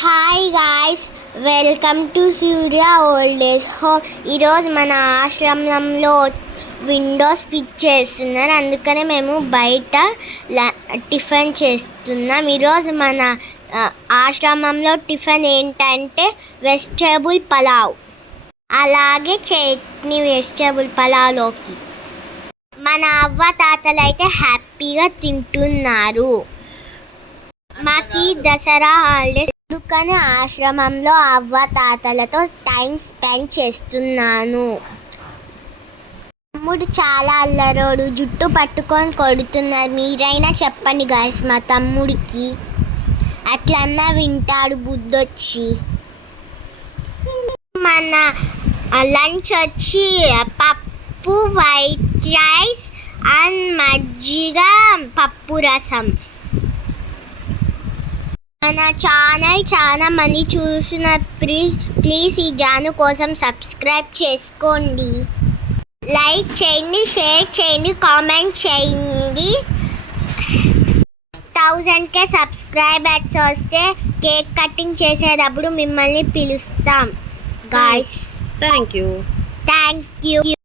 Hi guys, welcome to Surya old age home. ఈరోజు మన ఆశ్రమంలో విండోస్ ఫిట్ చేస్తున్నారు, అందుకనే మేము బయట టిఫిన్ చేస్తున్నాం. ఈరోజు మన ఆశ్రమంలో టిఫిన్ ఏంటంటే వెజిటేబుల్ పలావ్, అలాగే చట్నీ వెజిటేబుల్ పలావ్లోకి. మన అవ్వ తాతలు అయితే హ్యాపీగా తింటున్నారు. మాకి దసరా హాలిడేస్, అందుకని ఆశ్రమంలో అవ్వ తాతలతో టైం స్పెండ్ చేస్తున్నాను. తమ్ముడు చాలా అల్లరోడు, జుట్టు పట్టుకొని కొడుతున్నారు. మీరైనా చెప్పండి గాయస్, మా తమ్ముడికి అట్లన్నా వింటాడు బుద్ధొచ్చి. మన లంచ్ వచ్చి పప్పు, వైట్ రైస్ అండ్ మజ్జిగ, పప్పు రసం. మన ఛానల్ చాలా మంది చూసిన, ప్లీజ్ ఈ జాను కోసం సబ్స్క్రైబ్ చేసుకోండి, లైక్ చేయండి, షేర్ చేయండి, కామెంట్ చేయండి. 1000K సబ్స్క్రైబర్స్ వస్తే కేక్ కటింగ్ చేసేటప్పుడు మిమ్మల్ని పిలుస్తాం గాయ్స్. Thank you.